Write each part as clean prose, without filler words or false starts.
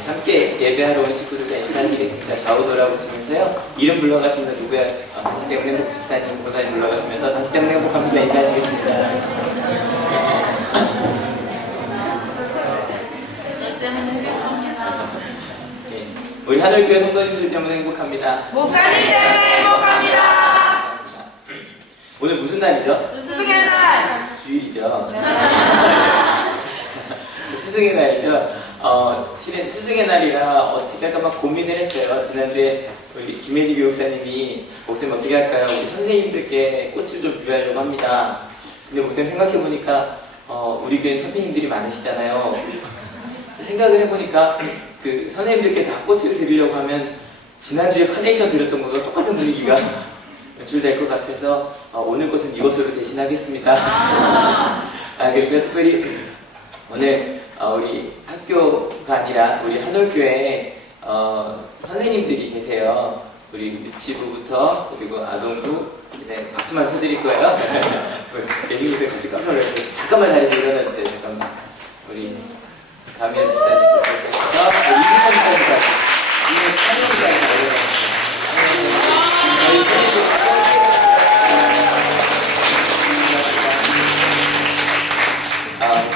함께 예배하러 온 식구들과 인사하시겠습니다. 좌우 돌아보시면서요. 이름 불러가시면서 누구야? 다시 때문에 행복 집사님, 보사님 불러가시면서 다시 때문에 행복합니다. 인사하시겠습니다. 네. 우리 하늘교회 성도님들 때문에 행복합니다. 목사님 때문에 행복합니다. 오늘 무슨 날이죠? 스승의 날. 주일이죠. 스승의 날이죠. 실은 스승의 날이라 어떻게 할까 막 고민을 했어요. 지난주에 우리 김혜지 교육사님이 목사님 어떻게 할까요? 우리 선생님들께 꽃을 좀 드리려고 합니다. 근데 목사님 생각해보니까 우리 교회 선생님들이 많으시잖아요. 생각을 해보니까 그 선생님들께 다 꽃을 드리려고 하면 지난주에 카네이션 드렸던 것과 똑같은 분위기가 연출될 것 같아서 오늘 꽃은 이것으로 대신하겠습니다. 그래서 특별히 오늘 우리 학교가 아니라 우리 한올교회에 선생님들이 계세요. 우리 유치부부터 그리고 아동부. 네, 박수만 쳐드릴 거예요. 예림이쌤 그때 깜짝 놀랐어요. 잠깐만 자리에서 일어나주세요. 잠깐만. 우리 가미아 집사님부터 우리 이승선 집사님까지 이승선 한올교회까지 저희 선생님들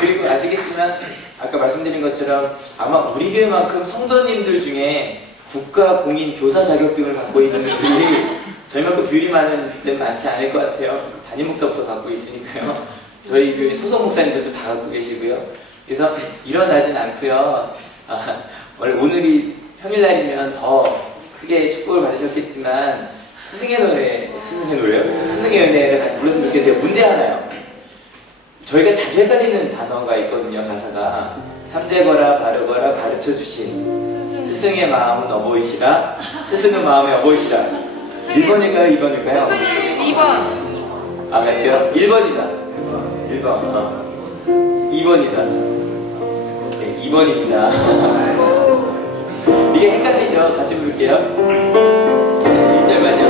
그리고 아시겠지만 아까 말씀드린 것처럼 아마 우리 교회만큼 성도님들 중에 국가 공인 교사 자격증을 갖고 있는 분들이 저희만큼 비율이 많은 데는 많지 않을 것 같아요. 담임 목사부터 갖고 있으니까요. 저희 교회 소속 목사님들도 다 갖고 계시고요. 그래서 일어나진 않고요. 원래 오늘이 평일날이면 더 크게 축복을 받으셨겠지만 스승의 은혜를 같이 불렀으면 좋겠는데 문제 하나요. 저희가 자주 헷갈리는 단어가 있거든요. 가사가 삼재거라 바르거라 가르쳐주신 스승의 마음은 어버이시라 스승의 마음에 어버이시라 1번일까요? 2번일까요? 스승님 2번. 갈게요. 1번이다. 1번 2번이다. 네, 2번입니다. 이게 헷갈리죠? 같이 부를게요. 1절만요.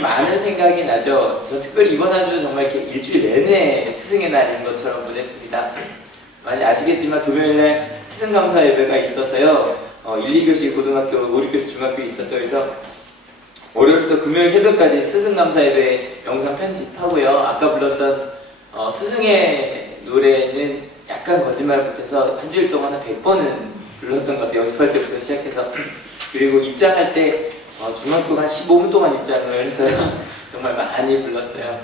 많은 생각이 나죠. 저 특별히 이번 한 주 정말 이렇게 일주일 내내 스승의 날인 것처럼 보냈습니다. 많이 아시겠지만 금요일날 스승감사 예배가 있어서요. 1, 2교시 고등학교, 5, 6교시 중학교 있었죠. 그래서 월요일부터 금요일 새벽까지 스승감사 예배 영상 편집하고요. 아까 불렀던 스승의 노래는 약간 거짓말 못해서 한 주일 동안 한 100번은 불렀던 것 같아요. 연습할 때부터 시작해서. 그리고 입장할 때 중학교가 한 15분 동안 입장을 했어요. 정말 많이 불렀어요.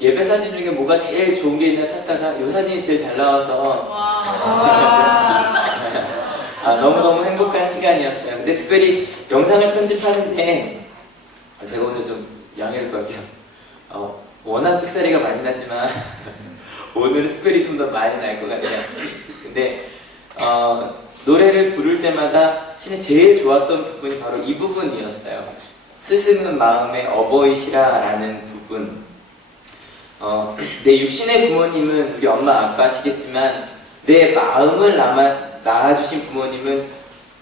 예배 사진 중에 뭐가 제일 좋은 게 있나 찾다가 이 사진이 제일 잘 나와서 너무너무 행복한 시간이었어요. 근데 특별히 영상을 편집하는데 제가 오늘 좀 양해를 구할게요. 워낙 픽사리가 많이 나지만 오늘은 특별히 좀 더 많이 날 것 같아요. 근데 노래를 부를 때마다 신이 제일 좋았던 부분이 바로 이 부분이었어요. 스승은 마음의 어버이시라 라는 부분. 내 육신의 부모님은 우리 엄마 아빠시겠지만 내 마음을 낳아주신 부모님은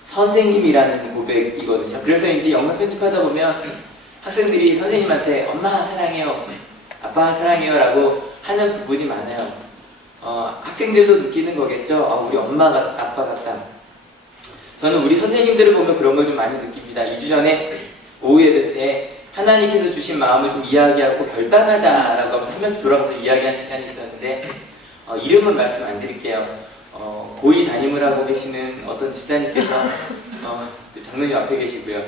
선생님이라는 고백이거든요. 그래서 이제 영상 편집하다 보면 학생들이 선생님한테 엄마 사랑해요, 아빠 사랑해요 라고 하는 부분이 많아요. 학생들도 느끼는 거겠죠. 우리 엄마 같다, 아빠 같다. 저는 우리 선생님들을 보면 그런 걸 좀 많이 느낍니다. 2주 전에 오후 예배 때 하나님께서 주신 마음을 좀 이야기하고 결단하자라고 하면서 한 명씩 돌아가서 이야기하는 시간이 있었는데 이름은 말씀 안 드릴게요. 고이 담임을 하고 계시는 어떤 집사님께서 장로님 앞에 계시고요.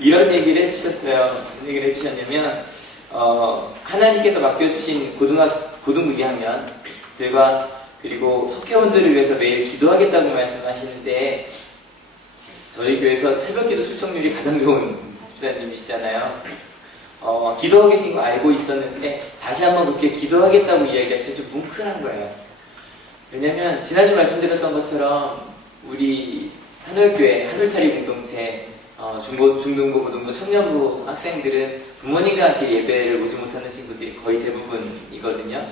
이런 얘기를 해주셨어요. 무슨 얘기를 해주셨냐면 하나님께서 맡겨주신 고등부 2학년들과 그리고 석회원들을 위해서 매일 기도하겠다고 말씀하시는데 저희 교회에서 새벽기도 출석률이 가장 좋은 집사님이시잖아요. 기도하고 계신 거 알고 있었는데 다시 한번 그렇게 기도하겠다고 이야기할 때 좀 뭉클한 거예요. 왜냐면 지난주 말씀드렸던 것처럼 우리 한울교회 한울타리 공동체 중등부, 고등부, 청년부 학생들은 부모님과 함께 예배를 오지 못하는 친구들이 거의 대부분이거든요.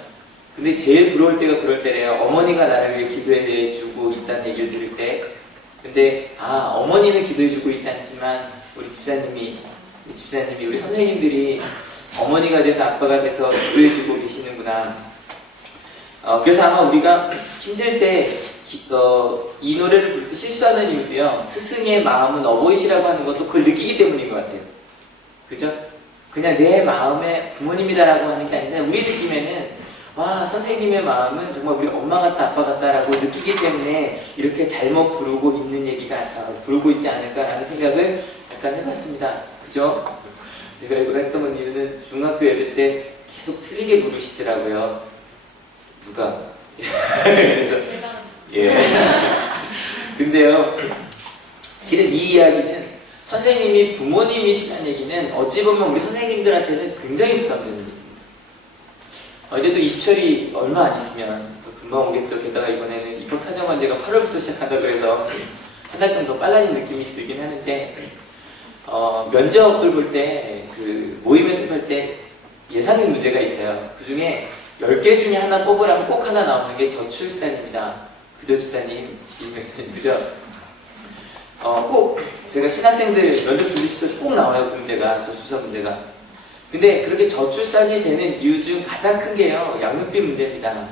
근데 제일 부러울 때가 그럴 때래요. 어머니가 나를 위해 기도해주고 있다는 얘기를 들을 때. 근데 어머니는 기도해주고 있지 않지만 우리 집사님이 우리 선생님들이 어머니가 돼서 아빠가 돼서 기도해주고 계시는구나. 그래서 아마 우리가 힘들 때 이 노래를 부를 때 실수하는 이유도요. 스승의 마음은 어버이시라고 하는 것도 그걸 느끼기 때문인 것 같아요. 그죠? 그냥 내 마음에 부모님이다라고 하는 게 아니라 우리 느낌에는 와, 선생님의 마음은 정말 우리 엄마 같다, 아빠 같다라고 느끼기 때문에 이렇게 잘못 부르고 있는 부르고 있지 않을까라는 생각을 잠깐 해봤습니다. 그죠? 제가 이걸 했던 이유는 중학교 예배 때 계속 틀리게 부르시더라고요. 누가? 그래서 예. 근데요, 실은 이 이야기는 선생님이 부모님이시라는 얘기는 어찌 보면 우리 선생님들한테는 굉장히 부담되는 얘기입니다. 이제 또 20철이 얼마 안 있으면 또 금방 오겠죠. 게다가 이번에는 입학사정관제가 8월부터 시작한다 그래서 한 달 정도 빨라진 느낌이 들긴 하는데 면접을 볼 때 그 모의 면접할 때 예상의 문제가 있어요. 그 중에 10개 중에 하나 뽑으라면 꼭 하나 나오는 게 저출산입니다. 그죠, 집사님? 임명사님, 그죠? 꼭 제가 신학생들 면접 준비시킬 때 꼭 나와요, 그 문제가. 저출산 문제가. 근데 그렇게 저출산이 되는 이유 중 가장 큰 게요, 양육비 문제입니다.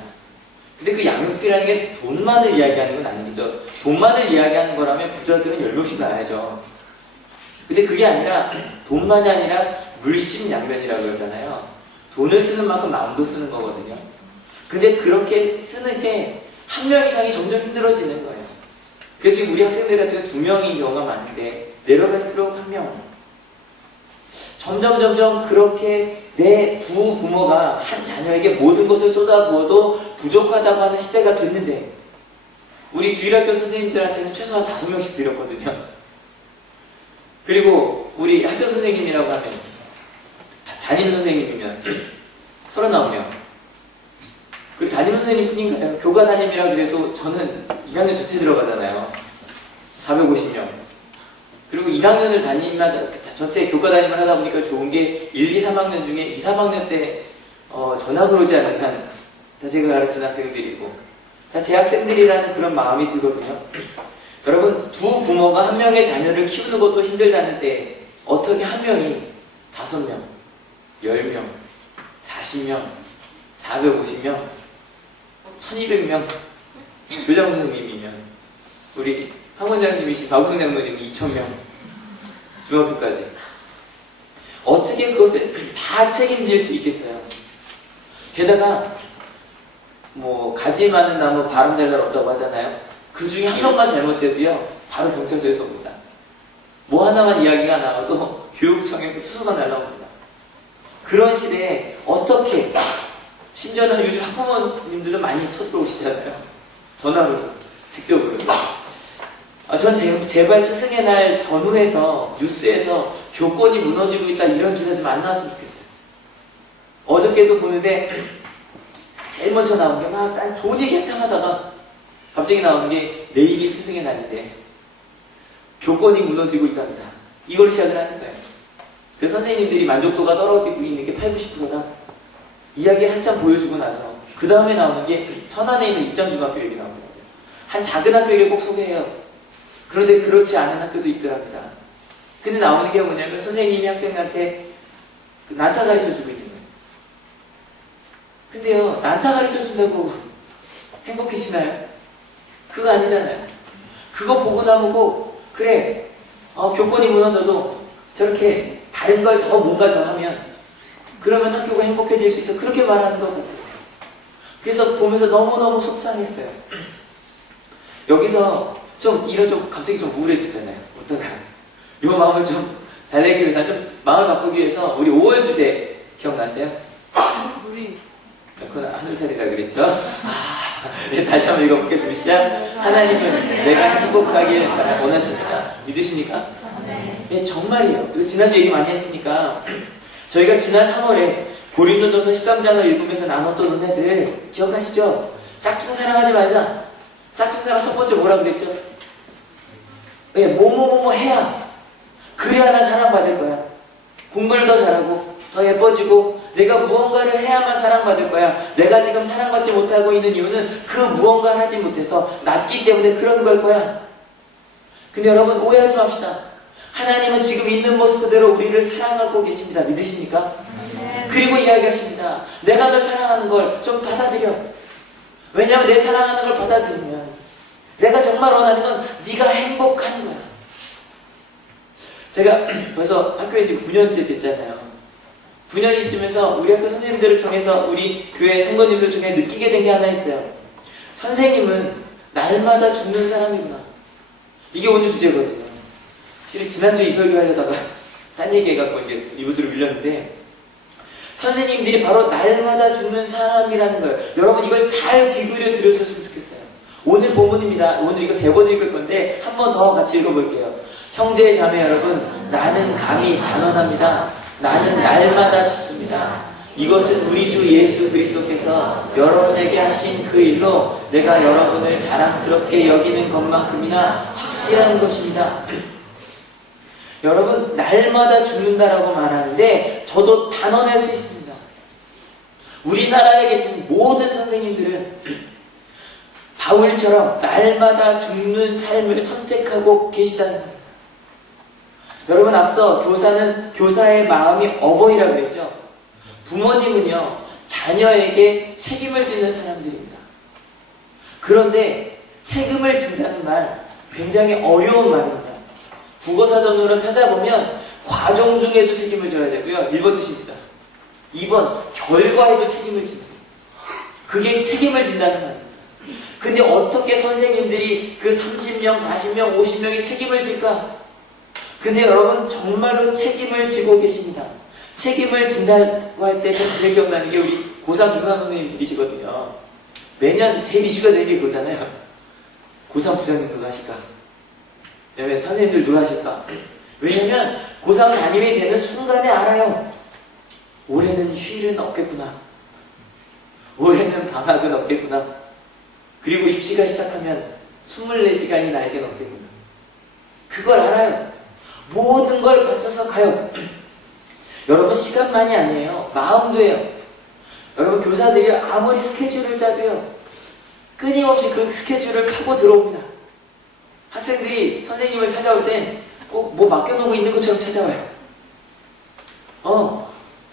근데 그 양육비라는 게 돈만을 이야기하는 건 아니죠. 돈만을 이야기하는 거라면 부자들은 10명씩 낳아야죠. 근데 그게 아니라 돈만이 아니라 물심양면이라고 그러잖아요. 돈을 쓰는 만큼 마음도 쓰는 거거든요. 근데 그렇게 쓰는 게 한 명 이상이 점점 힘들어지는 거예요. 그래서 지금 우리 학생들 같은 경우 2명인 경우가 많은데 내려갈수록 1명. 점점 그렇게 내 부모가 한 자녀에게 모든 것을 쏟아부어도 부족하다고 하는 시대가 됐는데 우리 주일학교 선생님들한테는 최소한 5명씩 드렸거든요. 그리고 우리 학교 선생님이라고 하면 담임 선생님이면 39명. 그리고 담임 선생님 뿐인가요? 교과 담임이라 그래도 저는 1학년 전체 들어가잖아요. 450명. 그리고 1학년을 전체 교과 담임을 하다 보니까 좋은 게 1, 2, 3학년 중에 2, 3학년 때 전학을 오지 않은 한 다 제가 가르치는 학생들이고 다 제 학생들이라는 그런 마음이 들거든요. 여러분, 두 부모가 한 명의 자녀를 키우는 것도 힘들다는데 어떻게 한 명이 5명, 10명, 40명, 450명, 1200명 교장 선생님이면 우리 학원장님이신 박우승 장로님이 2000명 중학교까지 어떻게 그것을 다 책임질 수 있겠어요? 게다가 가지 많은 나무 바람 잘 날 없다고 하잖아요. 그 중에 한 명만 잘못돼도요 바로 경찰서에서 옵니다. 뭐 하나만 이야기가 나와도 교육청에서 투서가 날라옵니다. 그런 시대에 어떻게 심지어는 요즘 학부모님들도 많이 쳐들어오시잖아요. 전화로 직접으로. 전 제발 스승의 날 전후에서 뉴스에서 교권이 무너지고 있다 이런 기사 좀 안 나왔으면 좋겠어요. 어저께도 보는데 제일 먼저 나온 게 막 난 좋은 얘기 한참 하다가 갑자기 나오는 게 내일이 스승의 날인데 교권이 무너지고 있답니다. 이걸 시작을 하는 거예요. 그래서 선생님들이 만족도가 떨어지고 있는 게 80, 90%다. 이야기를 한참 보여주고 나서 그 다음에 나오는 게 천안에 있는 입장중학교 얘기 나오더라고요. 한 작은 학교를 꼭 소개해요. 그런데 그렇지 않은 학교도 있더랍니다. 근데 나오는 게 뭐냐면 선생님이 학생한테 난타 가르쳐주고 있는 거예요. 근데요, 난타 가르쳐준다고 행복해지나요? 그거 아니잖아요. 그거 보고 나보고 그래, 교권이 무너져도 저렇게 다른 걸 더 뭔가 더 하면 그러면 학교가 행복해질 수 있어. 그렇게 말하는 것 같아요. 그래서 보면서 너무너무 속상했어요. 여기서 좀 이런 좀 갑자기 좀 우울해졌잖아요. 어떡하나. 이 마음을 좀 달래기 위해서 좀 마음을 바꾸기 위해서 우리 5월 주제 기억나세요? 우리 그건 하늘살이라 그랬죠? 네, 다시 한번 읽어볼게요. 준비 시작. 하나님은 내가 행복하길 원하십니다. 믿으십니까? 네, 정말이에요. 이거 지난주 얘기 많이 했으니까 저희가 지난 3월에 고린도전서 13장을 읽으면서 나눴던 은혜들 기억하시죠? 짝퉁 사랑하지 말자. 짝퉁 사랑 첫 번째 뭐라 그랬죠? 네, 뭐뭐뭐뭐 해야 그래야 나 사랑받을 거야. 공부를 더 잘하고 더 예뻐지고 내가 무언가를 해야만 사랑받을 거야. 내가 지금 사랑받지 못하고 있는 이유는 그 무언가를 하지 못해서 낫기 때문에 그런 걸 거야. 근데 여러분 오해하지 맙시다. 하나님은 지금 있는 모습 그대로 우리를 사랑하고 계십니다. 믿으십니까? 그리고 이야기하십니다. 내가 널 사랑하는 걸 좀 받아들여. 왜냐하면 내 사랑하는 걸 받아들이면 내가 정말 원하는 건 네가 행복한 거야. 제가 벌써 학교에 이제 9년째 됐잖아요. 9년 있으면서 우리 학교 선생님들을 통해서 우리 교회 성도님들을 통해 느끼게 된 게 하나 있어요. 선생님은 날마다 죽는 사람이구나. 이게 오늘 주제거든요. 실은 지난주에 이 설교 하려다가 딴 얘기 해갖고 이제 이곳으로 밀렸는데 선생님들이 바로 날마다 죽는 사람이라는 거예요. 여러분 이걸 잘 귀 기울여 들으셨으면 좋겠어요. 오늘 본문입니다. 오늘 이거 3번 읽을 건데 한 번 더 같이 읽어볼게요. 형제 자매 여러분, 나는 감히 단언합니다. 나는 날마다 죽습니다. 이것은 우리 주 예수 그리스도께서 여러분에게 하신 그 일로 내가 여러분을 자랑스럽게 여기는 것만큼이나 확실한 것입니다. 여러분 날마다 죽는다라고 말하는데 저도 단언할 수 있습니다. 우리나라에 계신 모든 선생님들은 바울처럼 날마다 죽는 삶을 선택하고 계시다는 겁니다. 여러분 앞서 교사는 교사의 마음이 어버이라 그랬죠. 부모님은요 자녀에게 책임을 지는 사람들입니다. 그런데 책임을 진다는 말 굉장히 어려운 말입니다. 국어사전으로 찾아보면 과정 중에도 책임을 져야 되고요. 1번 뜻입니다. 2번 결과에도 책임을 진다. 그게 책임을 진다는 말입니다. 근데 어떻게 선생님들이 그 30명, 40명, 50명이 책임을 질까? 근데 여러분 정말로 책임을 지고 계십니다. 책임을 진다고 할 때 전 제일 기억나는 게 우리 고3 중간 선생님들이시거든요. 매년 제일 이슈가 되는 게 그거잖아요. 고3 부장님 누가 하실까? 왜냐면 선생님들 누가 하실까? 왜냐면 고3 담임이 되는 순간에 알아요. 올해는 휴일은 없겠구나. 올해는 방학은 없겠구나. 그리고 입시가 시작하면 24시간이 나에겐 없겠구나. 그걸 알아요. 모든 걸 바쳐서 가요. 여러분 시간만이 아니에요. 마음도 해요. 여러분 교사들이 아무리 스케줄을 짜도요. 끊임없이 그 스케줄을 파고 들어옵니다. 학생들이 선생님을 찾아올 땐 꼭 뭐 맡겨놓고 있는 것처럼 찾아와요.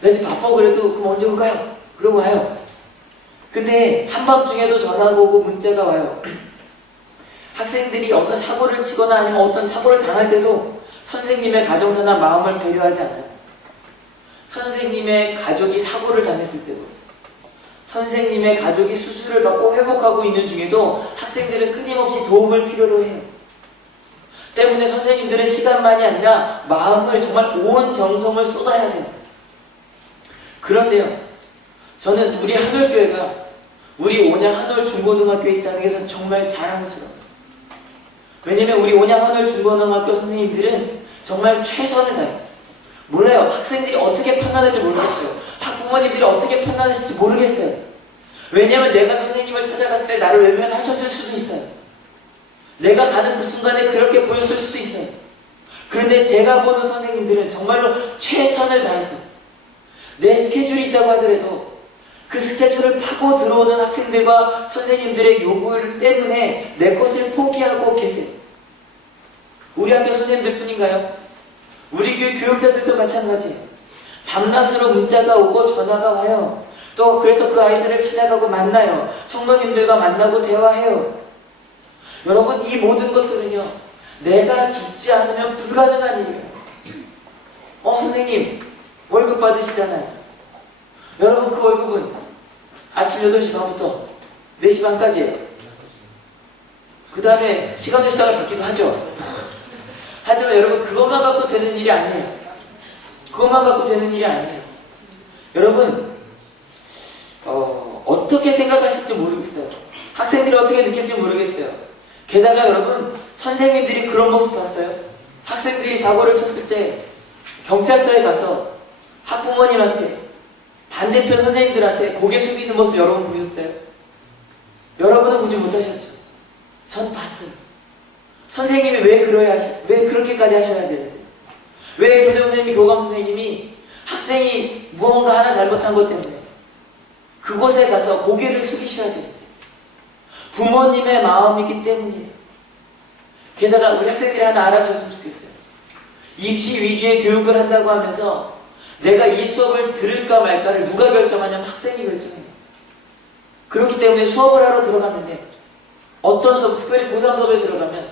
나 지금 바빠 그래도 그럼 언제 올까요? 그러고 와요. 근데 한밤중에도 전화가 오고 문자가 와요. 학생들이 어떤 사고를 치거나 아니면 어떤 사고를 당할 때도 선생님의 가정사나 마음을 배려하지 않아요. 선생님의 가족이 사고를 당했을 때도 선생님의 가족이 수술을 받고 회복하고 있는 중에도 학생들은 끊임없이 도움을 필요로 해요. 때문에 선생님들은 시간만이 아니라 마음을 정말 온 정성을 쏟아야 돼요. 그런데요, 저는 우리 한올교회가 우리 온양 한올 중고등학교에 있다는 게 전 정말 자랑스러워요. 왜냐면 우리 온양 한올 중고등학교 선생님들은 정말 최선을 다해요. 몰라요. 학생들이 어떻게 판단할지 모르겠어요. 학부모님들이 어떻게 판단하실지 모르겠어요. 왜냐면 내가 선생님을 찾아갔을 때 나를 외면하셨을 수도 있어요. 내가 가는 그 순간에 그렇게 보였을 수도 있어요. 그런데 제가 보는 선생님들은 정말로 최선을 다했어요. 내 스케줄이 있다고 하더라도 그 스케줄을 파고 들어오는 학생들과 선생님들의 요구 때문에 내 것을 포기하고 계세요. 우리 학교 선생님들 뿐인가요? 우리 교회 교육자들도 마찬가지예요. 밤낮으로 문자가 오고 전화가 와요. 또 그래서 그 아이들을 찾아가고 만나요. 성도님들과 만나고 대화해요. 여러분 이 모든 것들은요 내가 죽지 않으면 불가능한 일이에요. 선생님 월급 받으시잖아요. 여러분 그 월급은 아침 8시 반부터 4시 반까지예요. 그 다음에 시간도 수당을 받기도 하죠. 하지만 여러분, 그것만 갖고 되는 일이 아니에요. 그것만 갖고 되는 일이 아니에요. 여러분, 어떻게 생각하실지 모르겠어요. 학생들이 어떻게 느낄지 모르겠어요. 게다가 여러분, 선생님들이 그런 모습 봤어요? 학생들이 사고를 쳤을 때 경찰서에 가서 학부모님한테, 반대편 선생님들한테 고개 숙이는 모습 여러분 보셨어요? 여러분은 보지 못하셨죠? 전 봤어요. 선생님이 왜 그렇게까지 하셔야 되는데? 왜 교장 선생님이, 교감 선생님이 학생이 무언가 하나 잘못한 것 때문에 그곳에 가서 고개를 숙이셔야 되는데? 부모님의 마음이기 때문이에요. 게다가 우리 학생들이 하나 알아주셨으면 좋겠어요. 입시 위주의 교육을 한다고 하면서 내가 이 수업을 들을까 말까를 누가 결정하냐면 학생이 결정해요. 그렇기 때문에 수업을 하러 들어갔는데 어떤 수업, 특별히 고3 수업에 들어가면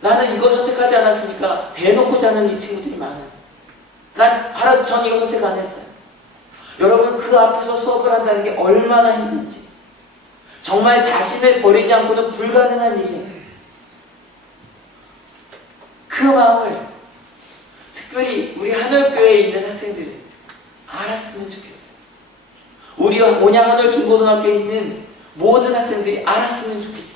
나는 이거 선택하지 않았으니까 대놓고 자는 이 친구들이 많아요. 전 이거 선택 안 했어요. 여러분, 그 앞에서 수업을 한다는 게 얼마나 힘든지, 정말 자신을 버리지 않고는 불가능한 일이에요. 그 마음을 특별히 우리 한올교회에 있는 학생들이 알았으면 좋겠어요. 우리 온양 한올중고등학교에 있는 모든 학생들이 알았으면 좋겠어요.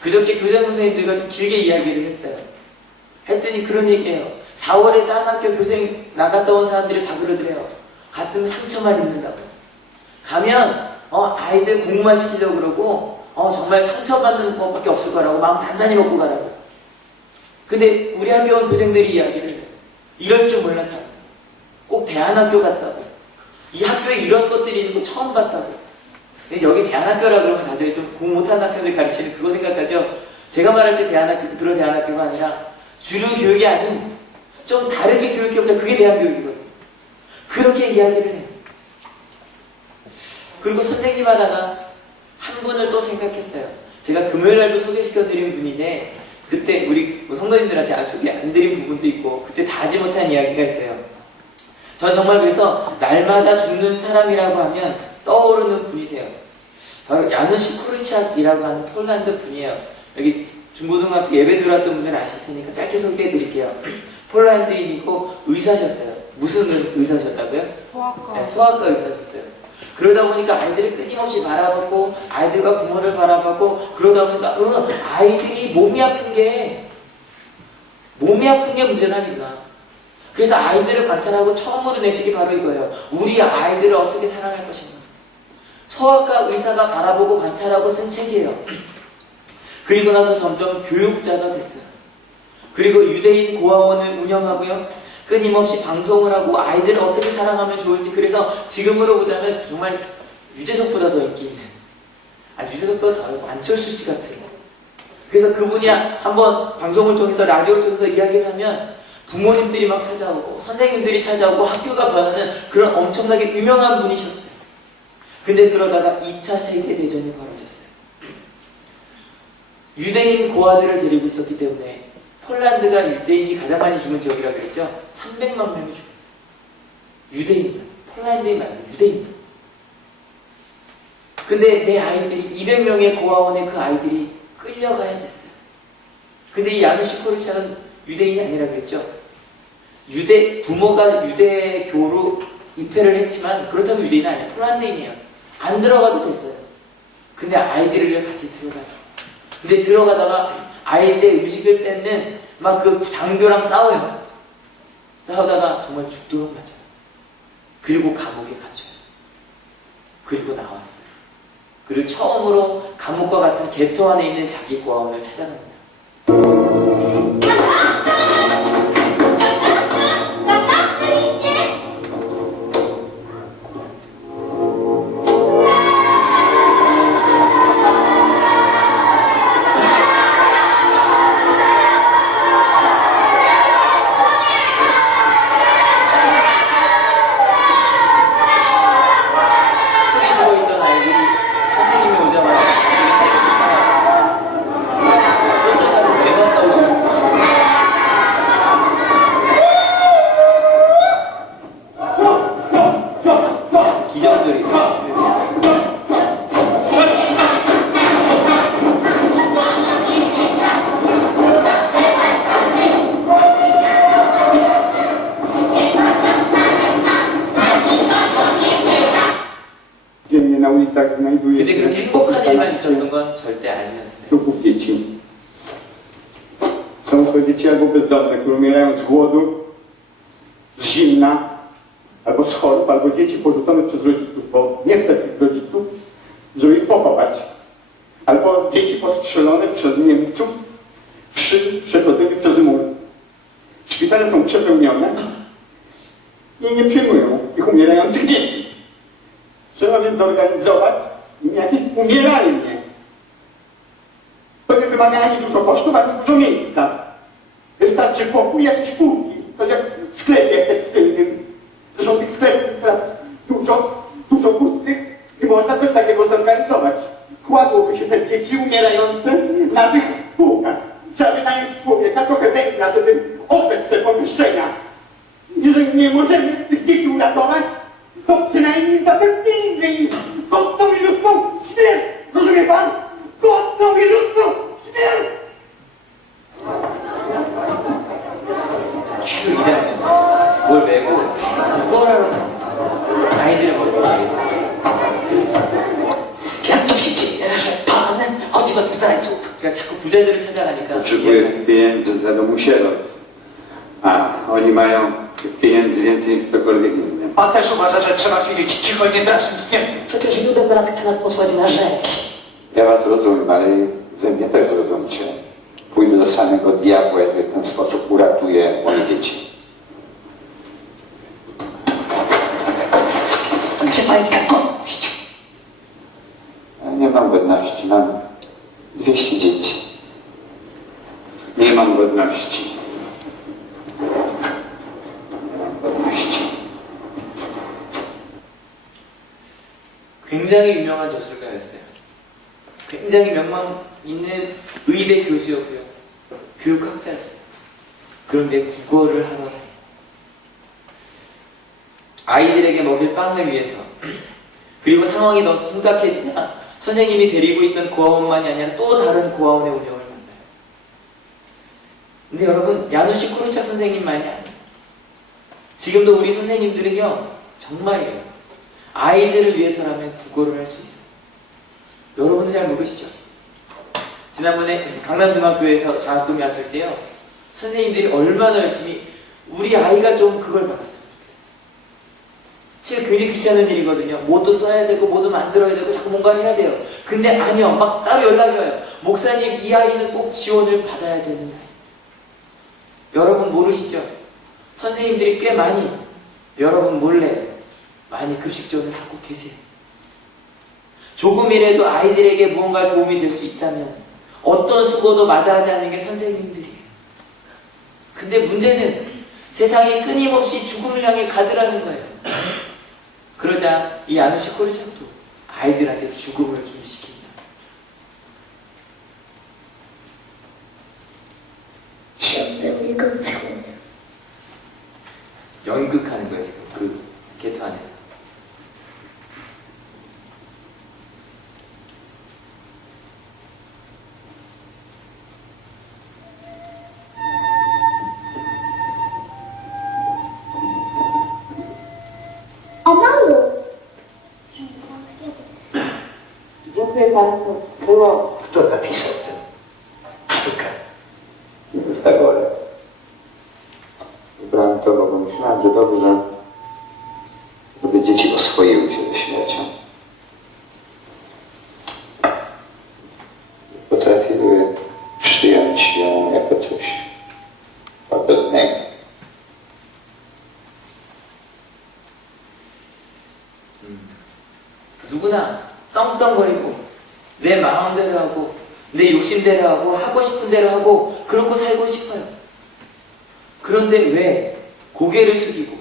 그저께 교장 선생님들과 좀 길게 이야기를 했어요. 했더니 그런 얘기예요. 4월에 딴 학교 교생 나갔다 온 사람들이 다 그러더래요. 갔으면 상처만 입는다고. 가면 아이들 공부만 시키려고 그러고 정말 상처받는 것밖에 없을 거라고 마음 단단히 먹고 가라고. 근데 우리 학교 온 교생들이 이야기를 해요. 이럴 줄 몰랐다고. 꼭 대안학교 갔다고. 이 학교에 이런 것들이 있는 거 처음 봤다고. 근데 여기 대안학교라 그러면 다들 좀 공부 못하는 학생들 가르치는 그거 생각하죠? 제가 말할 때 대안학교, 그런 대안학교가 아니라 주류 교육이 아닌 좀 다르게 교육해보자. 그게 대안교육이거든요. 그렇게 이야기를 해요. 그리고 선생님 하다가 한 분을 또 생각했어요. 제가 금요일날도 소개시켜드린 분인데 그때 우리 성도님들한테 소개 안 드린 부분도 있고 그때 다 하지 못한 이야기가 있어요. 전 정말 그래서 날마다 죽는 사람이라고 하면 떠오르는 분이세요. 바로 야누시 코르치악이라고 하는 폴란드 분이에요. 여기 중고등학교 예배 들어왔던 분들 아실 테니까 짧게 소개해 드릴게요. 폴란드인이고 의사셨어요. 무슨 의사셨다고요? 소아과. 네, 소아과 의사셨어요. 그러다 보니까 아이들을 끊임없이 바라봤고 아이들과 부모를 바라봤고 그러다 보니까 아이들이 몸이 아픈 게 문제가 아니구나. 그래서 아이들을 관찰하고 처음으로 내책이 바로 이거예요. 우리 아이들을 어떻게 사랑할 것인가. 소아과 의사가 바라보고 관찰하고 쓴 책이에요. 그리고 나서 점점 교육자가 됐어요. 그리고 유대인 고아원을 운영하고요. 끊임없이 방송을 하고 아이들을 어떻게 사랑하면 좋을지. 그래서 지금으로 보자면 정말 유재석보다 더 인기 있는, 유재석보다 더 알고 안철수 씨 같은. 그래서 그분이 한번 방송을 통해서 라디오를 통해서 이야기를 하면 부모님들이 막 찾아오고 선생님들이 찾아오고 학교가 변하는 그런 엄청나게 유명한 분이셨어요. 근데 그러다가 2차 세계대전이 벌어졌어요. 유대인 고아들을 데리고 있었기 때문에 폴란드가 유대인이 가장 많이 죽은 지역이라고 그랬죠. 300만 명이 죽었어요. 유대인, 폴란드인 말고 유대인. 근데 내 아이들이 200명의 고아원에 그 아이들이 끌려가야 됐어요. 근데 이 야누시 코르치악은 유대인이 아니라고 그랬죠. 부모가 유대교로 입회를 했지만 그렇다고 유대인은 아니에요. 폴란드인이에요. 안 들어가도 됐어요. 근데 아이들을 같이 들어가요. 근데 들어가다가 아이들의 음식을 뺏는 막 그 장교랑 싸워요. 싸우다가 정말 죽도록 맞아요. 그리고 감옥에 갇혀요. 그리고 나왔어요. 그리고 처음으로 감옥과 같은 개토 안에 있는 자기 고아원을 찾아갑니다. Są to dzieci albo bezdomne, które umierają z głodu, z zimna, albo z chorób, albo dzieci porzucone przez rodziców, bo nie stać ich rodziców, żeby ich pochować. Albo dzieci postrzelone przez Niemców przy przechodzeniu przez mur. Szpitale są przepełnione i nie przyjmują tych umierających dzieci. Trzeba więc zorganizować jakieś umieralnie. To nie wymaga ani dużo kosztów, ani dużo miejsca. Wystarczy pokój, jakieś półki. To jak w sklepie tekstylnym. Zresztą tych sklepów teraz dużo pustych i można coś takiego zorganizować. Kładłoby się te dzieci umierające na tych półkach. Trzeba wynająć człowieka, trochę węgla, żeby oddać te pomieszczenia. Jeżeli nie możemy tych dzieci uratować, to przynajmniej zapewnijmy im godną i ludzką śmierć. Rozumie pan? Godną i ludzką śmierć! 계속 이장님 뭘 메고 계속 국어라로 아이들을 먹이기 위해서. Jak to się dzieje, że pan chodzi do tych zdrajców? 그러니까 자꾸 부자들을 찾아가니까 Potrzebuję pieniędzy dla domu sierot. A oni mają tych pieniędzy więcej niż ktokolwiek inny. Pan też uważa, że trzeba siedzieć cicho i nie draszyć Niemców. Przecież Judenbrat chce nas posłać na rzecz. Ja was rozumiem, ale ze mnie też zrozumcie. Pójdę do samego diabła, jeżeli w ten sposób uratuję moje dzieci. Gdzie pańska godność? Ja nie mam godności, mam 200 dzieci. Nie mam godności. Nie mam godności. 굉장히 유명한 저술가였어요. 굉장히 명망 있는 의대 교수였고요. 교육학자였어요. 그런데 국어를 하러 다녀요. 아이들에게 먹일 빵을 위해서. 그리고 상황이 더 심각해지자 선생님이 데리고 있던 고아원만이 아니라 또 다른 고아원의 운영을 만나요. 근데 여러분, 야누시 코르착 선생님만이 아니에요. 지금도 우리 선생님들은요, 정말이에요. 아이들을 위해서라면 국어를 할 수 있어요. 여러분도 잘 모르시죠? 지난번에 강남중학교에서 장학금이 왔을 때요, 선생님들이 얼마나 열심히 우리 아이가 좀 그걸 받았으면 좋겠어요. 사실 굉장히 귀찮은 일이거든요. 뭐도 써야 되고 뭐도 만들어야 되고 자꾸 뭔가를 해야 돼요. 근데 아니요, 막 따로 연락이 와요. 목사님, 이 아이는 꼭 지원을 받아야 되는 아이. 여러분 모르시죠? 선생님들이 꽤 많이 여러분 몰래 많이 급식 지원을 하고 계세요. 조금이라도 아이들에게 무언가 도움이 될 수 있다면 어떤 수고도 마다하지 않는 게 선생님들이에요. 근데 문제는 세상이 끊임없이 죽음을 향해 가더라는 거예요. 그러자 이 아누시 코르착도 아이들한테 죽음을 준비시킵니다. 시험에서 이걸 찍어요. 연극하는 거예요, 지금 그 개토 안에서. Omalu! Dziękuję panu. Było. Kto napisał tę sztukę? Pistagore. Wybrałem to, bo myślałem, że dobrze, żeby dzieci oswoiły się ze śmiercią. Potrafiły przyjąć ją jako coś łagodnego. 누구나 떵떵거리고 내 마음대로 하고 내 욕심대로 하고 싶은 대로 하고 그러고 살고 싶어요. 그런데 왜 고개를 숙이고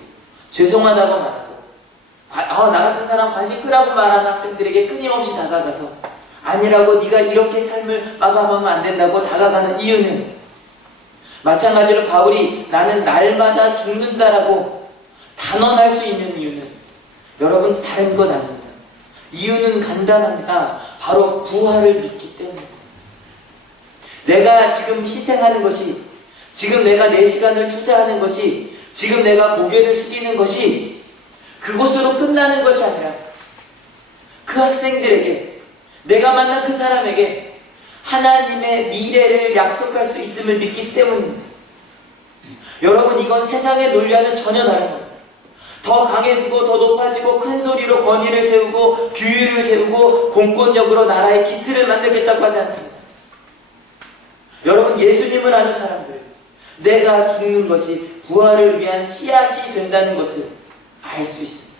죄송하다고 말하고 나 같은 사람 관심 끄라고 말하는 학생들에게 끊임없이 다가가서 아니라고 네가 이렇게 삶을 마감하면 안 된다고 다가가는 이유는, 마찬가지로 바울이 나는 날마다 죽는다라고 단언할 수 있는 이유는 여러분 다른 것 아닙니다. 이유는 간단합니다. 바로 부활을 믿기 때문입니다. 내가 지금 희생하는 것이, 지금 내가 내 시간을 투자하는 것이, 지금 내가 고개를 숙이는 것이 그것으로 끝나는 것이 아니라 그 학생들에게, 내가 만난 그 사람에게 하나님의 미래를 약속할 수 있음을 믿기 때문입니다. 여러분, 이건 세상의 논리와는 전혀 다른 겁니다. 더 강해지고 더 높아지고 큰 소리로 권위를 세우고 규율을 세우고 공권력으로 나라의 기틀을 만들겠다고 하지 않습니다. 여러분, 예수님을 아는 사람들, 내가 죽는 것이 부활을 위한 씨앗이 된다는 것을 알 수 있습니다.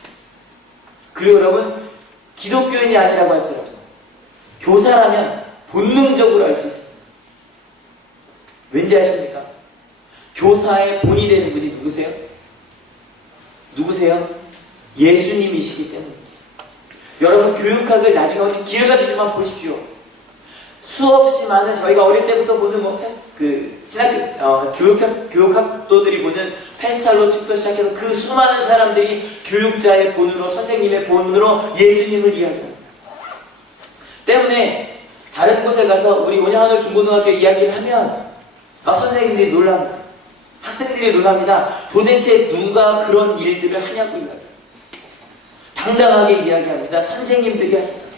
그리고 여러분, 기독교인이 아니라고 할지라도 교사라면 본능적으로 알 수 있습니다. 왠지 아십니까? 교사의 본이 되는 분이 누구세요? 누구세요? 예수님이시기 때문입니다. 여러분, 교육학을 나중에 어디 기회 가지시면 보십시오. 수없이 많은 저희가 어릴 때부터 보는 교육학도들이 보는 페스탈로 측부터 시작해서 그 수많은 사람들이 교육자의 본으로, 선생님의 본으로 예수님을 이야기합니다. 때문에 다른 곳에 가서 우리 온양하늘 중고등학교 이야기를 하면 선생님들이 놀랍니다. 학생들이 놀랍니다. 도대체 누가 그런 일들을 하냐고 이야기합니다. 당당하게 이야기합니다. 선생님들이 하십니다.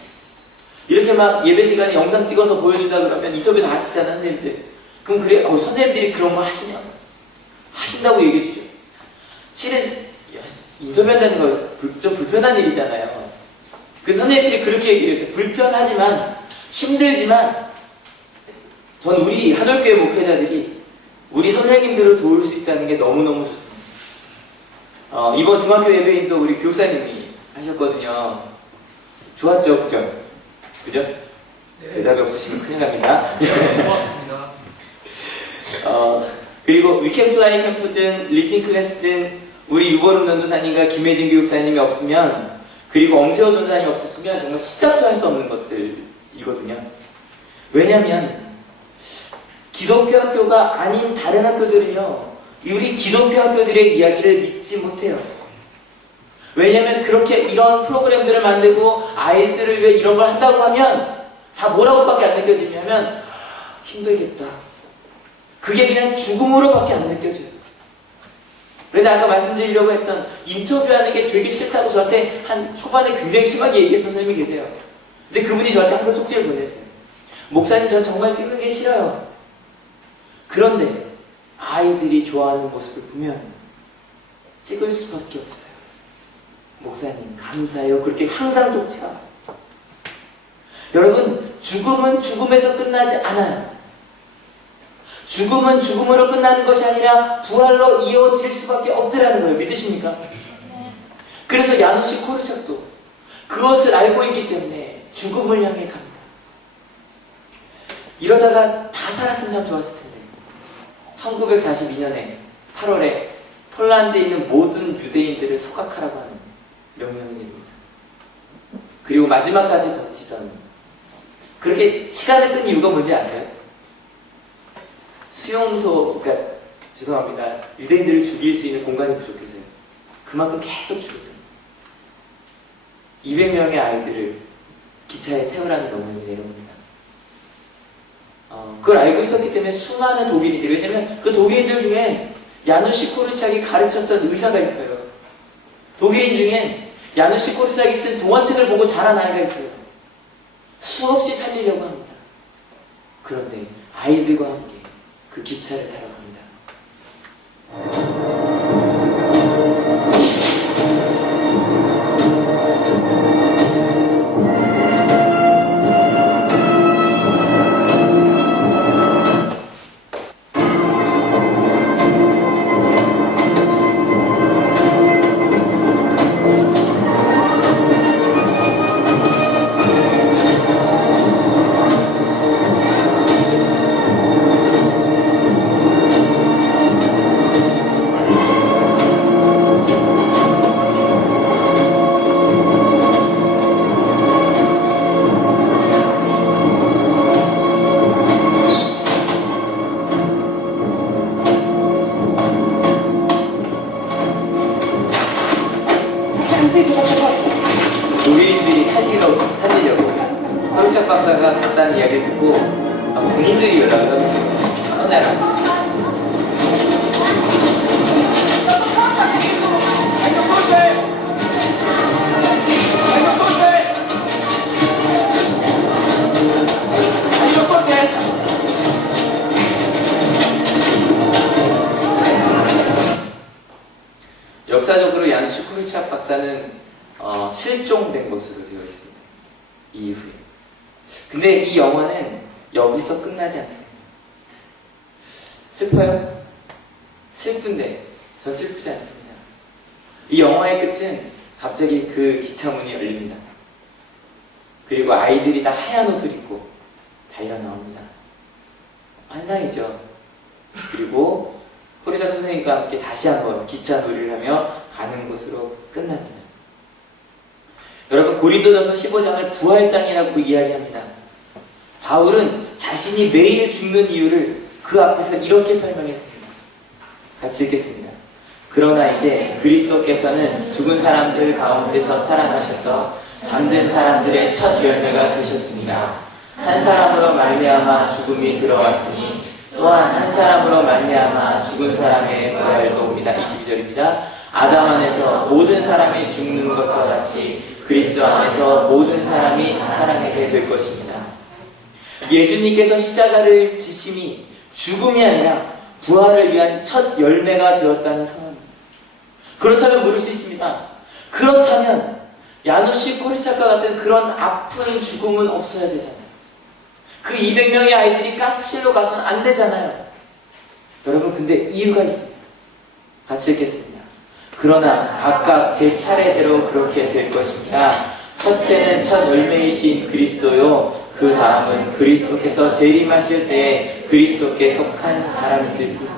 이렇게 막 예배 시간에 영상 찍어서 보여준다 그러면 인터뷰 다 하시잖아요, 선생님들. 그럼 그래, 선생님들이 그런 거 하시냐고. 하신다고 얘기해 주죠. 실은 인터뷰한다는 거 좀 불편한 일이잖아요. 그래서 선생님들이 그렇게 얘기해요. 불편하지만, 힘들지만, 전 우리 한올교회 목회자들이 우리 선생님들을 도울 수 있다는 게 너무너무 좋습니다. 이번 중학교 예배인도 우리 교육사님이 하셨거든요. 좋았죠? 그죠? 그죠? 네. 대답이 없으시면 큰일 납니다. 고맙습니다. 그리고 위켄 플라이 캠프 등 리핑 클래스 등 우리 유보름 전도사님과 김혜진 교육사님이 없으면, 그리고 엄세호 전도사님이 없었으면 정말 시작도 할 수 없는 것들이거든요. 왜냐면 기독교 학교가 아닌 다른 학교들은요, 우리 기독교 학교들의 이야기를 믿지 못해요. 왜냐면 그렇게 이런 프로그램들을 만들고 아이들을 위해 이런 걸 한다고 하면 다 뭐라고밖에 안 느껴지냐면 힘들겠다. 그게 그냥 죽음으로밖에 안 느껴져요. 그런데 아까 말씀드리려고 했던 인터뷰하는 게 되게 싫다고 저한테 한 초반에 굉장히 심하게 얘기했던 선생님이 계세요. 근데 그분이 저한테 항상 쪽지를 보내세요. 목사님, 전 정말 찍는 게 싫어요. 그런데 아이들이 좋아하는 모습을 보면 찍을 수밖에 없어요. 목사님 감사해요. 그렇게 항상 쪽지가 와요. 여러분, 죽음은 죽음에서 끝나지 않아요. 죽음은 죽음으로 끝나는 것이 아니라 부활로 이어질 수밖에 없더라는 거예요. 믿으십니까? 그래서 야누시 코르착도 그것을 알고 있기 때문에 죽음을 향해 갑니다. 이러다가 다 살았으면 참 좋았을 텐데 1942년에 8월에 폴란드에 있는 모든 유대인들을 소각하라고 하는 명령을 내립니다. 그리고 마지막까지 버티던, 그렇게 시간을 끈 이유가 뭔지 아세요? 그러니까 죄송합니다. 유대인들을 죽일 수 있는 공간이 부족해서요. 그만큼 계속 죽였던 200명의 아이들을 기차에 태우라는 명령이 내려옵니다. 그걸 알고 있었기 때문에 수많은 독일인들, 왜냐면 그 독일인들 중엔 야누시 코르착이 가르쳤던 의사가 있어요. 독일인 중엔 야누시 코르착이 쓴 동화책을 보고 자란 아이가 있어요. 수없이 살리려고 합니다. 그런데 아이들과 함께 그 기차를 타러 갑니다. 역사적으로 야누시 코르치악 박사는 실종된 것으로 되어 있습니다. 이 이후에. 근데 이 영화는 여기서 끝나지 않습니다. 슬퍼요? 슬픈데 저 슬프지 않습니다. 이 영화의 끝은 갑자기 그 기차문이 열립니다. 그리고 아이들이 다 하얀 옷을 입고 달려 나옵니다. 환상이죠. 그리고 코르치악 선생님과 함께 다시 한번 기차 놀이를 하며 가는 곳으로 끝납니다. 여러분, 고린도전서 15장을 부활장이라고 이야기합니다. 바울은 자신이 매일 죽는 이유를 그 앞에서 이렇게 설명했습니다. 같이 읽겠습니다. 그러나 이제 그리스도께서는 죽은 사람들 가운데서 살아나셔서 잠든 사람들의 첫 열매가 되셨습니다. 한 사람으로 말미암아 죽음이 들어왔으니 또한 한 사람으로 말미암아 죽은 사람의 부활도 옵니다. 22절입니다. 아담 안에서 모든 사람이 죽는 것과 같이 그리스도 안에서 모든 사람이 살아나게 될 것입니다. 예수님께서 십자가를 지심이 죽음이 아니라 부활을 위한 첫 열매가 되었다는 선언입니다. 그렇다면 물을 수 있습니다. 그렇다면 야누시 코르치악과 같은 그런 아픈 죽음은 없어야 되잖아요. 그 200명의 아이들이 가스실로 가서는 안 되잖아요. 여러분, 근데 이유가 있습니다. 같이 읽겠습니다. 그러나 각각 제 차례대로 그렇게 될 것입니다. 첫째는 첫 열매이신 그리스도요, 그 다음은 그리스도께서 재림하실 때에 그리스도께 속한 사람들입니다.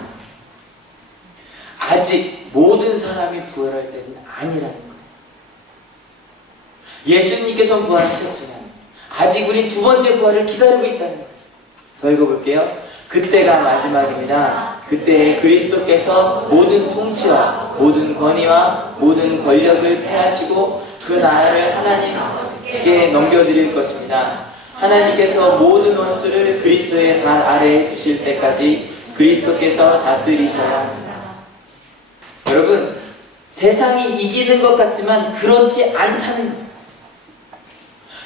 아직 모든 사람이 부활할 때는 아니라는 거예요. 예수님께서 부활하셨지만 아직 우린 두 번째 부활을 기다리고 있다는 거예요. 더 읽어볼게요. 그때가 마지막입니다. 그때에 그리스도께서 모든 통치와 모든 권위와 모든 권력을 패하시고 그 나라를 하나님께 넘겨드릴 것입니다. 하나님께서 모든 원수를 그리스도의 발 아래에 두실 때까지 그리스도께서 다스리셔야 합니다. 여러분, 세상이 이기는 것 같지만 그렇지 않다는 거예요.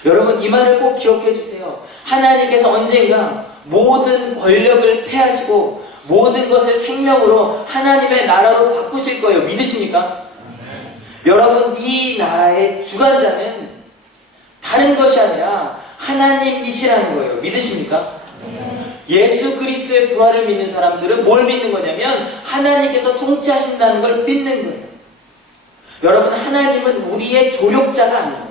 여러분, 이 말을 꼭 기억해 주세요. 하나님께서 언젠가 모든 권력을 패하시고 모든 것을 생명으로 하나님의 나라로 바꾸실 거예요. 믿으십니까? 여러분, 이 나라의 주관자는 다른 것이 아니라 하나님이시라는 거예요. 믿으십니까? 예수 그리스도의 부활을 믿는 사람들은 뭘 믿는 거냐면 하나님께서 통치하신다는 걸 믿는 거예요. 여러분, 하나님은 우리의 조력자가 아니에요.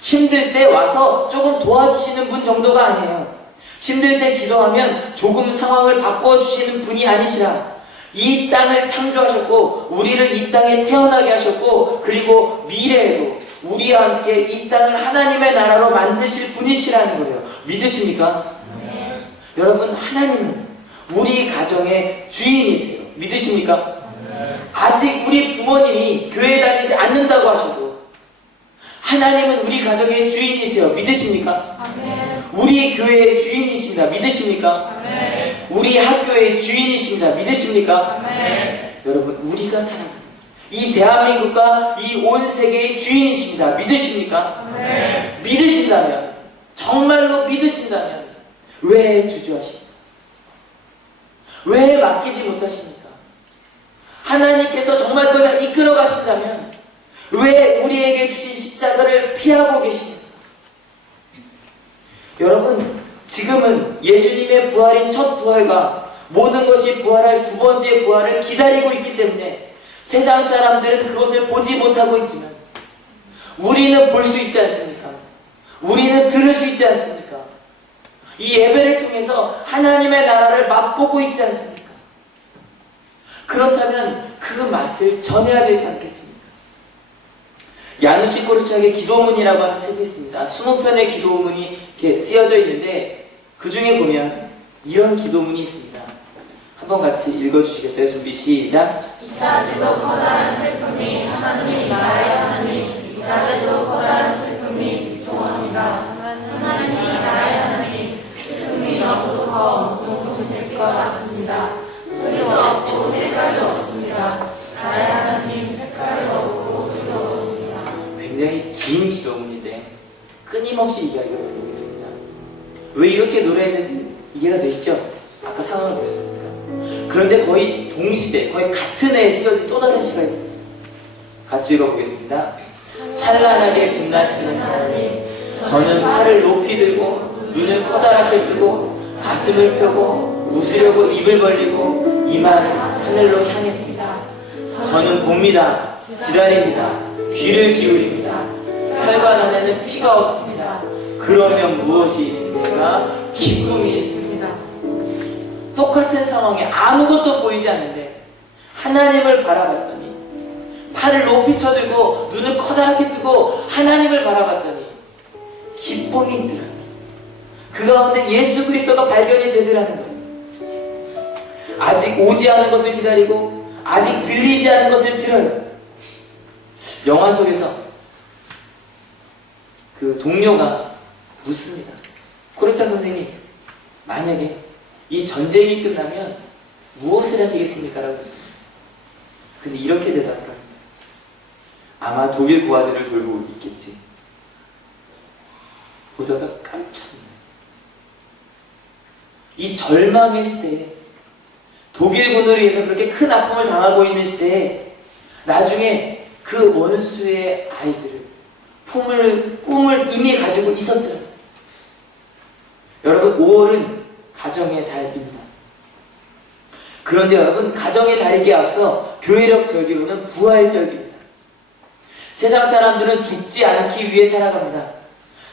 힘들 때 와서 조금 도와주시는 분 정도가 아니에요. 힘들 때 기도하면 조금 상황을 바꿔주시는 분이 아니시라. 이 땅을 창조하셨고 우리를 이 땅에 태어나게 하셨고 그리고 미래에도 우리와 함께 이 땅을 하나님의 나라로 만드실 분이시라는 거예요. 믿으십니까? 네. 여러분, 하나님은 우리 가정의 주인이세요. 믿으십니까? 네. 아직 우리 부모님이 교회 다니지 않는다고 하셔도 하나님은 우리 가정의 주인이세요. 믿으십니까? 아멘. 우리 교회의 주인이십니다. 믿으십니까? 아멘. 우리 학교의 주인이십니다. 믿으십니까? 아멘. 여러분, 우리가 살아가는 이 대한민국과 이 온 세계의 주인이십니다. 믿으십니까? 아멘. 믿으신다면, 정말로 믿으신다면 왜 주저하십니까? 왜 맡기지 못하십니까? 하나님께서 정말 그걸 이끌어 가신다면 왜 우리에게 주신 십자가를 피하고 계십니까? 여러분, 지금은 예수님의 부활인 첫 부활과 모든 것이 부활할 두 번째 부활을 기다리고 있기 때문에 세상 사람들은 그것을 보지 못하고 있지만 우리는 볼 수 있지 않습니까? 우리는 들을 수 있지 않습니까? 이 예배를 통해서 하나님의 나라를 맛보고 있지 않습니까? 그렇다면 그 맛을 전해야 되지 않겠습니까? 야누시 코르치악의 기도문이라고 하는 책이 있습니다. 20편의 기도문이 이렇게 쓰여져 있는데 그 중에 보면 이런 기도문이 있습니다. 한번 같이 읽어주시겠어요? 준비 시작. 이따지도 커다란 슬픔이 하나님 나라의 하나님 이따지도 커다란 슬픔이 유통합니다. 하나님 나라의 하나님 슬픔이 너무 더 공통체일 것 같습니다. 소리도 없고 색깔도 없습니다. 나의 하나님 색깔도 없고 소리도 없습니다. 굉장히 긴 기도문인데 끊임없이 이야기가 됩니다. 왜 이렇게 노래했는지 이해가 되시죠? 아까 상황을 보셨습니까? 그런데 거의 동시대, 거의 같은 해에 쓰여진 또 다른 시가 있습니다. 같이 읽어보겠습니다. 찬란하게 빛나시는 하나님, 저는 팔을 높이 들고 눈을 커다랗게 뜨고 가슴을 펴고 웃으려고 입을 벌리고 이마를 하늘로 향했습니다. 저는 봅니다. 기다립니다. 귀를 기울입니다. 혈관 안에는 피가 없습니다. 그러면 무엇이 있습니까? 기쁨이 있습니다. 똑같은 상황에 아무것도 보이지 않는데 하나님을 바라봤더니, 팔을 높이 쳐들고 눈을 커다랗게 뜨고 하나님을 바라봤더니 기쁨이 있더라. 그 가운데 예수 그리스도가 발견이 되더라는 거예요. 아직 오지 않은 것을 기다리고 아직 들리지 않은 것을 들어요. 영화 속에서 그 동료가 묻습니다. 코르찬 선생님, 만약에 이 전쟁이 끝나면 무엇을 하시겠습니까? 라고 묻습니다. 근데 이렇게 대답을 합니다. 아마 독일 고아들을 돌보고 있겠지. 보다가 깜짝 놀랐어요. 이 절망의 시대에, 독일군으로 인해서 그렇게 큰 아픔을 당하고 있는 시대에 나중에 그 원수의 아이들을 꿈을 이미 가지고 있었더라고요. 여러분, 5월은 가정의 달입니다. 그런데 여러분, 가정의 달이기에 앞서 교회력 절기로는 부활절기입니다. 세상 사람들은 죽지 않기 위해 살아갑니다.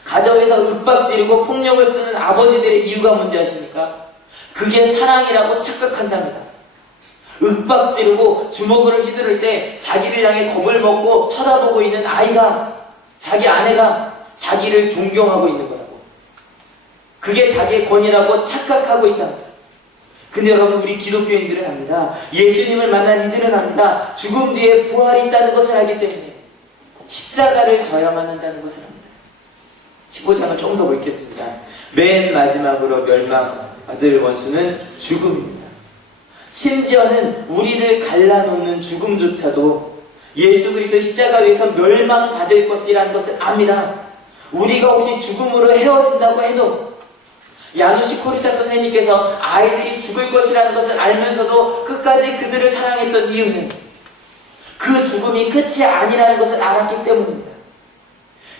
가정에서 윽박지르고 폭력을 쓰는 아버지들의 이유가 뭔지 아십니까? 그게 사랑이라고 착각한답니다. 윽박지르고 주먹으로 휘두를 때 자기를 향해 겁을 먹고 쳐다보고 있는 아이가, 자기 아내가 자기를 존경하고 있는 거라고. 그게 자기의 권위라고 착각하고 있답니다. 근데 여러분, 우리 기독교인들은 압니다. 예수님을 만난 이들은 압니다. 죽음 뒤에 부활이 있다는 것을 알기 때문에 십자가를 져야만 한다는 것을 압니다. 15장을 조금 더 읽겠습니다. 맨 마지막으로 멸망받을 원수는 죽음입니다. 심지어는 우리를 갈라놓는 죽음조차도 예수 그리스도의 십자가 위에서 멸망받을 것이라는 것을 압니다. 우리가 혹시 죽음으로 헤어진다고 해도, 야누시 코르차 선생님께서 아이들이 죽을 것이라는 것을 알면서도 끝까지 그들을 사랑했던 이유는 그 죽음이 끝이 아니라는 것을 알았기 때문입니다.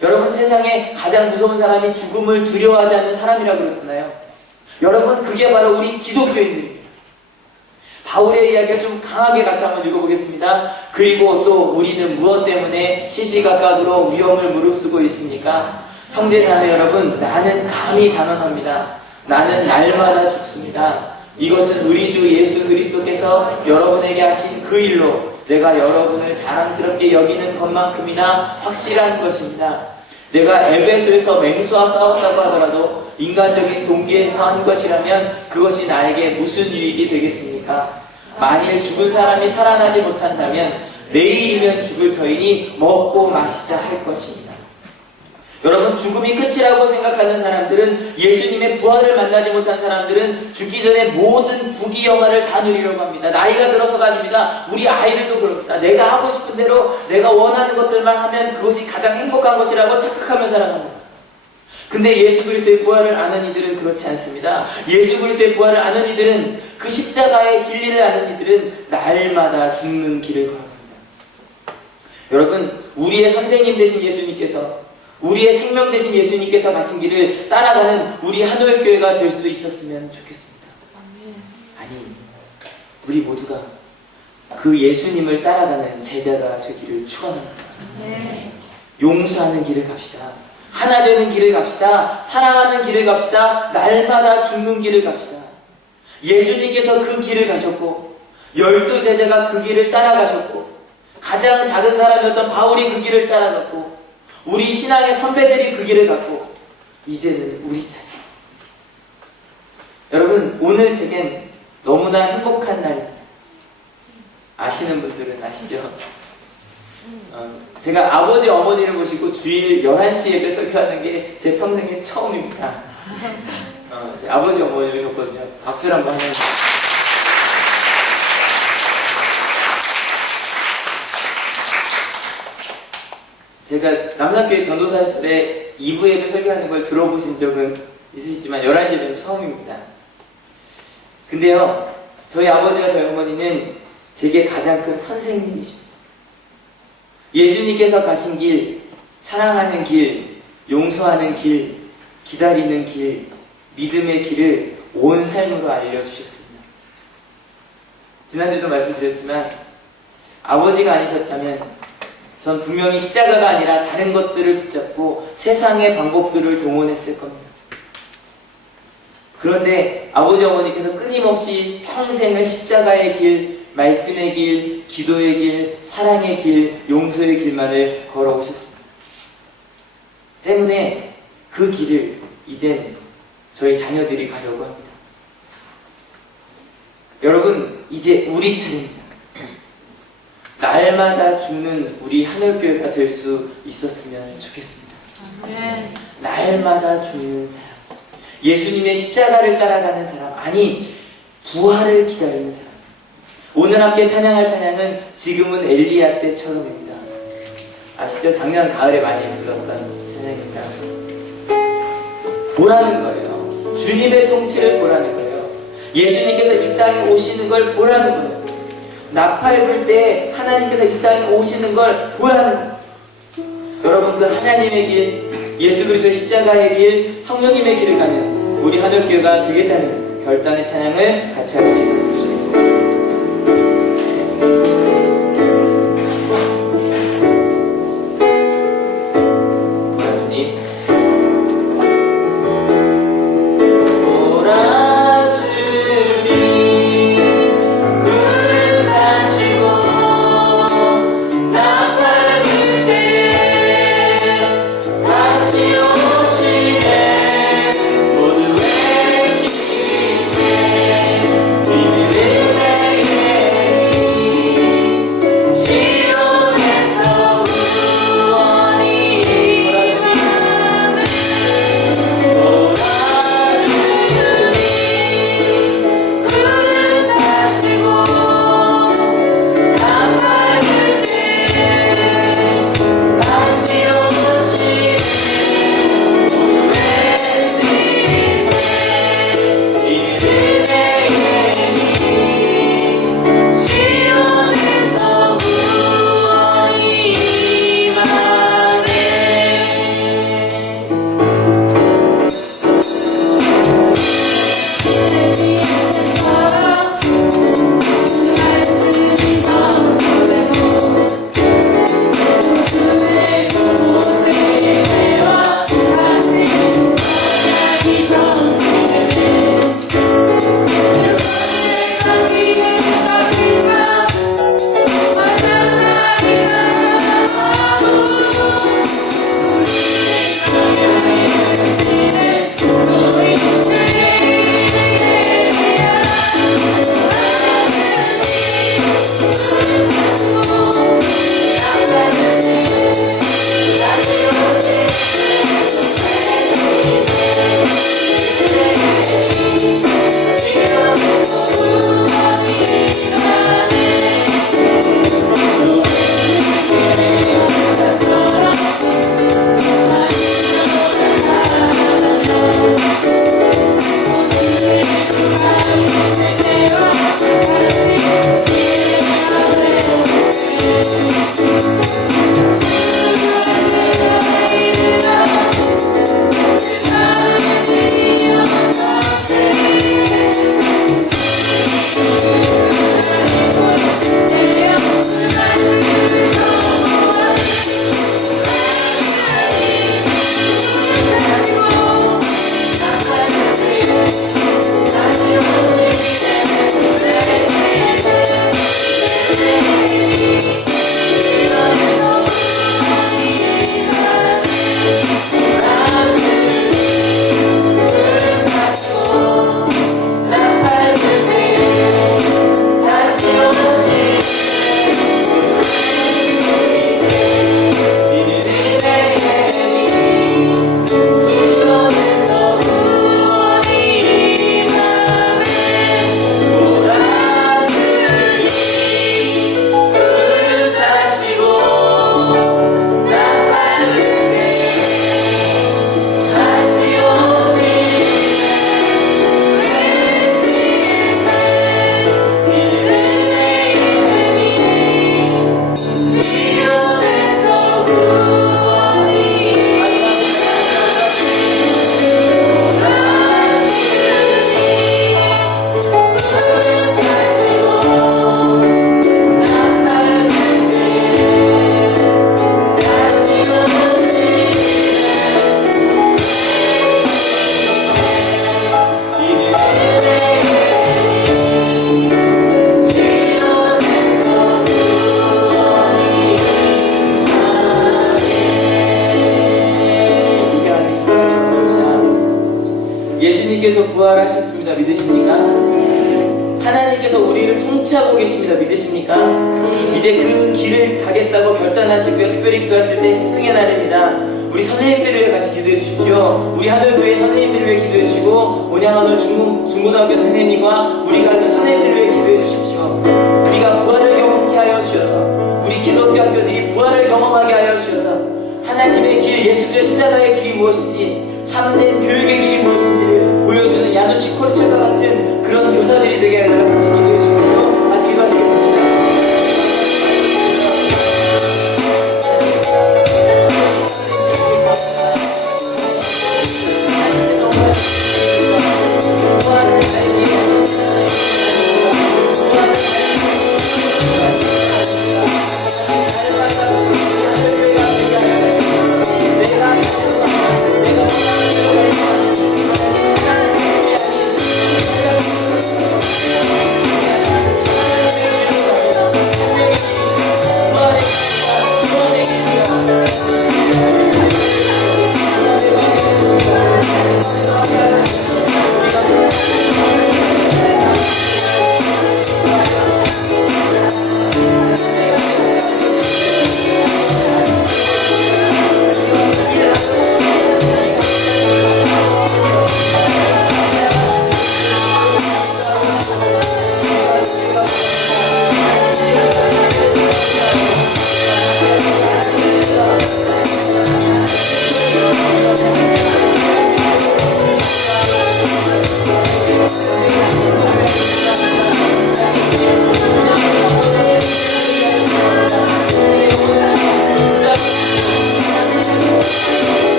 여러분, 세상에 가장 무서운 사람이 죽음을 두려워하지 않는 사람이라고 그러잖아요. 여러분, 그게 바로 우리 기독교인들입니다. 바울의 이야기를 좀 강하게 같이 한번 읽어보겠습니다. 그리고 또 우리는 무엇 때문에 시시각각으로 위험을 무릅쓰고 있습니까? 형제 자매 여러분, 나는 감히 단언합니다. 나는 날마다 죽습니다. 이것은 우리 주 예수 그리스도께서 여러분에게 하신 그 일로 내가 여러분을 자랑스럽게 여기는 것만큼이나 확실한 것입니다. 내가 에베소에서 맹수와 싸웠다고 하더라도 인간적인 동기에서 한 것이라면 그것이 나에게 무슨 유익이 되겠습니까? 만일 죽은 사람이 살아나지 못한다면 내일이면 죽을 터이니 먹고 마시자 할 것입니다. 여러분, 죽음이 끝이라고 생각하는 사람들은, 예수님의 부활을 만나지 못한 사람들은 죽기 전에 모든 부귀 영화를 다 누리려고 합니다. 나이가 들어서가 아닙니다. 우리 아이들도 그럽니다. 내가 하고 싶은 대로 내가 원하는 것들만 하면 그것이 가장 행복한 것이라고 착각하며 살아갑니다. 근데 예수 그리스도의 부활을 아는 이들은 그렇지 않습니다. 예수 그리스도의 부활을 아는 이들은, 그 십자가의 진리를 아는 이들은 날마다 죽는 길을 걸어갑니다. 여러분, 우리의 선생님 되신 예수님께서, 우리의 생명 되신 예수님께서 가신 길을 따라가는 우리 한올교회가 될 수 있었으면 좋겠습니다. 아니, 우리 모두가 그 예수님을 따라가는 제자가 되기를 축원합니다. 용서하는 길을 갑시다. 하나 되는 길을 갑시다. 사랑하는 길을 갑시다. 날마다 죽는 길을 갑시다. 예수님께서 그 길을 가셨고, 12 제자가 그 길을 따라가셨고, 가장 작은 사람이었던 바울이 그 길을 따라갔고, 우리 신앙의 선배들이 그 길을 갔고, 이제는 우리 차례. 여러분, 오늘 제겐 너무나 행복한 날입니다. 아시는 분들은 아시죠? 제가 아버지 어머니를 모시고 주일 11시 예배 설교하는 게 제 평생의 처음입니다. 제 아버지 어머니를 셨거든요. 박수를 한번 하면. 제가 남산교회 전도사 시절에 2부 예배 설교하는 걸 들어보신 적은 있으시지만 11시는 처음입니다. 근데요, 저희 아버지와 저희 어머니는 제게 가장 큰 선생님이십니다. 예수님께서 가신 길, 사랑하는 길, 용서하는 길, 기다리는 길, 믿음의 길을 온 삶으로 알려주셨습니다. 지난주도 말씀드렸지만 아버지가 아니셨다면 전 분명히 십자가가 아니라 다른 것들을 붙잡고 세상의 방법들을 동원했을 겁니다. 그런데 아버지 어머니께서 끊임없이 평생을 십자가의 길, 말씀의 길, 기도의 길, 사랑의 길, 용서의 길만을 걸어오셨습니다. 때문에 그 길을 이젠 저희 자녀들이 가려고 합니다. 여러분, 이제 우리 차례입니다. 날마다 죽는 우리 하늘교회가 될 수 있었으면 좋겠습니다. 날마다 죽는 사람, 예수님의 십자가를 따라가는 사람, 아니 부활을 기다리는 사람. 오늘 함께 찬양할 찬양은 지금은 엘리야 때처럼입니다. 아시죠? 작년 가을에 많이 불렀던 찬양입니다. 보라는 거예요. 주님의 통치를 보라는 거예요. 예수님께서 이 땅에 오시는 걸 보라는 거예요. 나팔 불 때 하나님께서 이 땅에 오시는 걸 보라는 거예요. 여러분, 그 하나님의 길, 예수 그리스도의 십자가의 길, 성령님의 길을 가는 우리 하늘교회가 되겠다는 결단의 찬양을 같이 할 수 있었으면 좋겠습니다. Happy 부활하셨습니다. 믿으십니까? 하나님께서 우리를 통치하고 계십니다. 믿으십니까? 이제 그 길을 가겠다고 결단하시고요. 특별히 기도했을 때 스승의 날입니다. 우리 선생님들을 위해 같이 기도해 주십시오. 우리 하늘교회 선생님들을 위해 기도해 주시고 온양하늘 중고등학교 선생님과 우리가 하는 선생님들을 위해 기도해 주십시오. 우리가 부활을 경험하게 하여 주셔서 우리 기독교 학교들이 부활을 경험하게 하여 주셔서 하나님의 길, 예수 그리스도 십자가의 길이 무엇인지 참된 교육의 길이 무엇인지를 보여주는 야누시 코르철과 같은 그런 교사들이 되게 하여 같이 기도해 주십시오. 같이 기도하시겠습니다.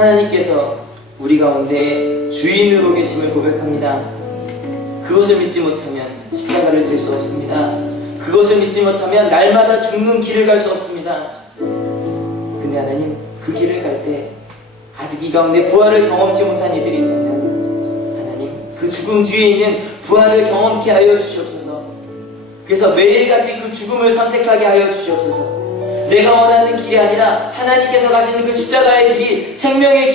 하나님께서 우리 가운데 주인으로 계심을 고백합니다. 그것을 믿지 못하면 십자가를 질 수 없습니다. 그것을 믿지 못하면 날마다 죽는 길을 갈 수 없습니다. 근데 하나님, 그 길을 갈 때 아직 이 가운데 부활을 경험치 못한 이들이 있다면 하나님, 그 죽음 뒤에 있는 부활을 경험케 하여 주시옵소서. 그래서 매일같이 그 죽음을 선택하게 하여 주시옵소서. 내가 원하는 길이 아니라 하나님께서 가시는 그 십자가의 길이 생명의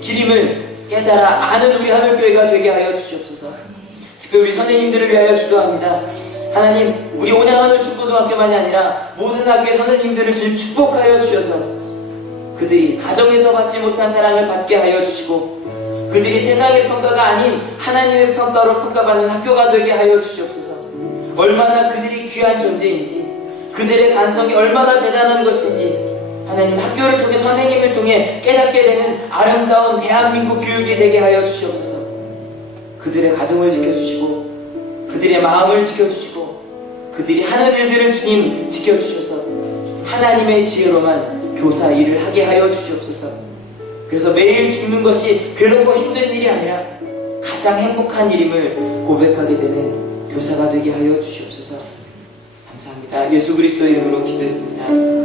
길임을 깨달아 아는 우리 하늘교회가 되게 하여 주시옵소서. 특별히 우리 선생님들을 위하여 기도합니다. 하나님, 우리 온양하늘 중고등학교만이 아니라 모든 학교의 선생님들을 주님 축복하여 주셔서 그들이 가정에서 받지 못한 사랑을 받게 하여 주시고 그들이 세상의 평가가 아닌 하나님의 평가로 평가받는 학교가 되게 하여 주시옵소서. 얼마나 그들이 귀한 존재인지, 그들의 간성이 얼마나 대단한 것인지 하나님, 학교를 통해 선생님을 통해 깨닫게 되는 아름다운 대한민국 교육이 되게 하여 주시옵소서. 그들의 가정을 지켜주시고 그들의 마음을 지켜주시고 그들이 하는 일들을 주님 지켜주셔서 하나님의 지혜로만 교사 일을 하게 하여 주시옵소서. 그래서 매일 죽는 것이 괴롭고 힘든 일이 아니라 가장 행복한 일임을 고백하게 되는 교사가 되게 하여 주시옵소서. 감사합니다. 예수 그리스도의 이름으로 기도했습니다.